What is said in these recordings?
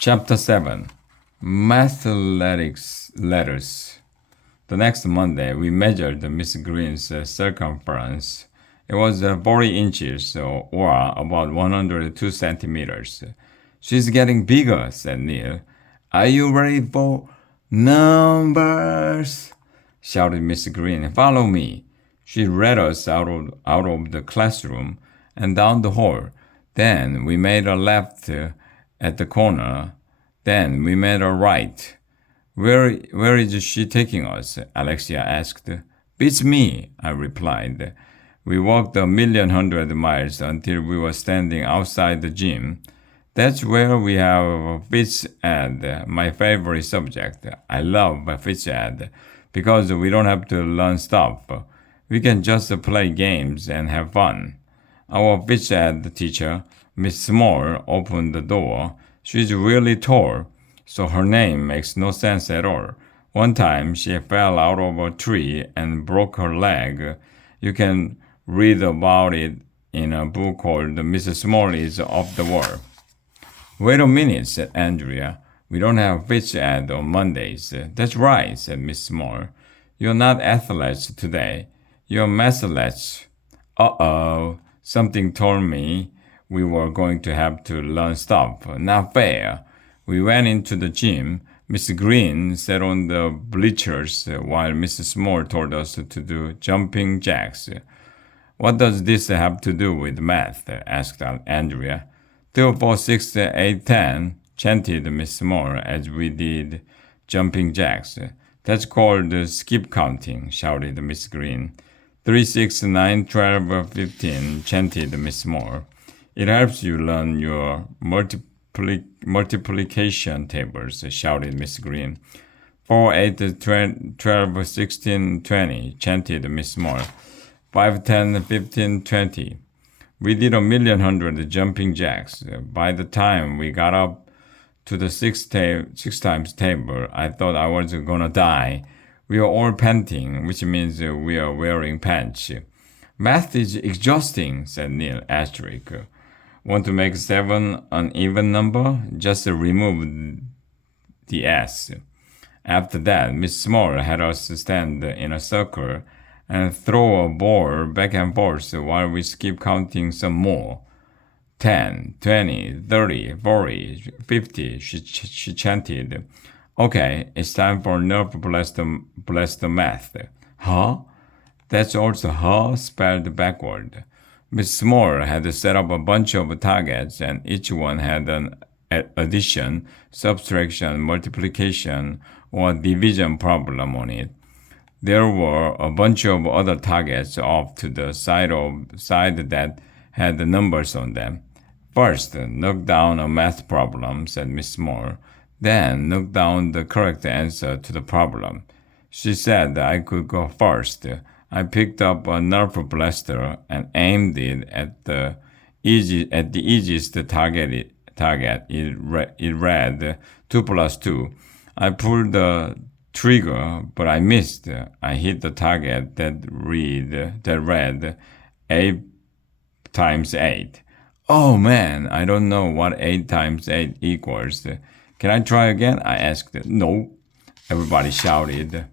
Chapter 7 Mathletics Letters. The next Monday, we measured Miss Green's circumference. It was 40 inches, or about 102 centimeters. She's getting bigger, said Neil. Are you ready for numbers? Shouted Miss Green. Follow me. She led us out of the classroom and down the hall. Then we made a left at the corner. Then we made a right. Where is she taking us? Alexia asked. Beats me, I replied. We walked 1,100,000 miles until we were standing outside the gym. That's where we have phys ed, my favorite subject. I love phys ed because we don't have to learn stuff. We can just play games and have fun. Our phys ed teacher, Miss Small, opened the door. She's really tall, so her name makes no sense at all. One time, she fell out of a tree and broke her leg. You can read about it in a book called Mrs. Small is Off the Wall. Wait a minute, said Andrea. We don't have phys ed on Mondays. That's right, said Miss Small. You're not athletes today. You're mathletes. Uh-oh, something told me we were going to have to learn stuff. Not fair. We went into the gym. Miss Green sat on the bleachers while Mrs. Small told us to do jumping jacks. What does this have to do with math? Asked Andrea. 2, 4, 6, 8, 10, chanted Miss Small as we did jumping jacks. That's called skip counting, shouted Miss Green. 3, 6, 9, 12, 15, chanted Miss Small. It helps you learn your multiplication tables, shouted Miss Green. 4, 8, 12, 16, 20, chanted Miss Small. 5, 10, 15, 20. We did 1,100,000 jumping jacks. By the time we got up to the six times table, I thought I was gonna die. We are all panting, which means we are wearing pants. Math is exhausting, said Neil asterisk. Want to make 7 an even number? Just remove the S. After that, Miss Small had us stand in a circle and throw a ball back and forth while we keep counting some more. 10, 20, 30, 40, 50, she chanted. Okay, it's time for nerve blaster math. Huh? That's also huh spelled backward. Miss Small had set up a bunch of targets, and each one had an addition, subtraction, multiplication, or division problem on it. There were a bunch of other targets off to the side that had the numbers on them. First, knock down a math problem, said Miss Small. Then knock down the correct answer to the problem. She said I could go first. I picked up a Nerf blaster and aimed it at the easiest target. It read 2 plus 2. I pulled the trigger, but I missed. I hit the target that read 8 times 8. Oh man, I don't know what 8 times 8 equals. Can I try again? I asked. No, everybody shouted.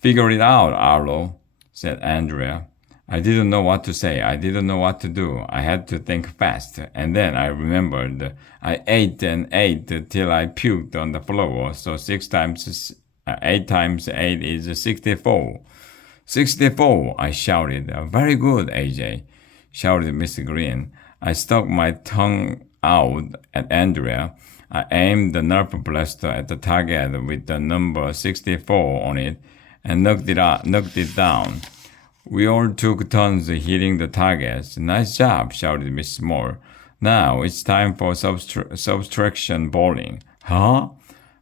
Figure it out, Arlo, said Andrea. I didn't know what to say. I didn't know what to do. I had to think fast. And then I remembered. I ate and ate till I puked on the floor. So 8 times 8 is 64. 64, I shouted. Very good, AJ, shouted Miss Green. I stuck my tongue out at Andrea. I aimed the Nerf blaster at the target with the number 64 on it and knocked it down. We all took turns hitting the targets. Nice job, shouted Miss Small. Now it's time for subtraction bowling. Huh?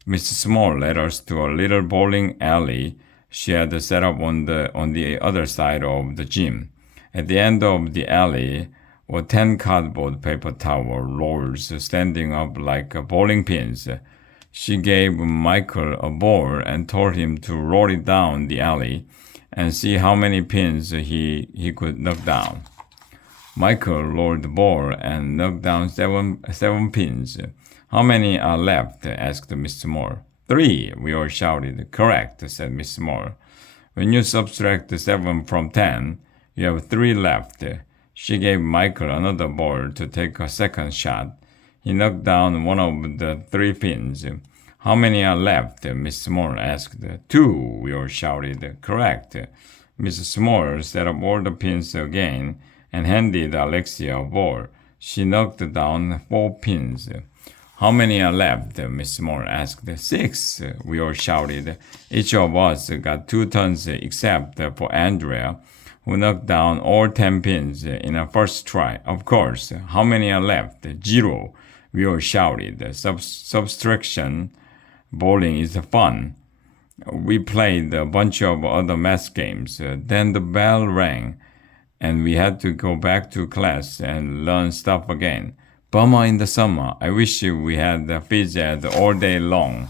Miss Small led us to a little bowling alley she had set up on the other side of the gym. At the end of the alley were 10 cardboard paper towel rolls standing up like bowling pins. She gave Michael a ball and told him to roll it down the alley and see how many pins he could knock down. Michael rolled the ball and knocked down seven pins. How many are left? Asked Mr. Moore. 3, we all shouted. Correct, said Miss Moore. When you subtract 7 from 10, you have 3 left. She gave Michael another ball to take a second shot. He knocked down one of the 3 pins. How many are left? Miss Moore asked. 2, we all shouted. Correct. Mrs. Moore set up all the pins again and handed Alexia a ball. She knocked down 4 pins. How many are left? Miss Moore asked. 6, we all shouted. Each of us got 2 turns except for Andrea, who knocked down all 10 pins in her first try. Of course. How many are left? 0, we all shouted. Subtraction bowling is fun. We played a bunch of other math games. Then the bell rang, and we had to go back to class and learn stuff again. Bummer in the summer. I wish we had phys ed all day long.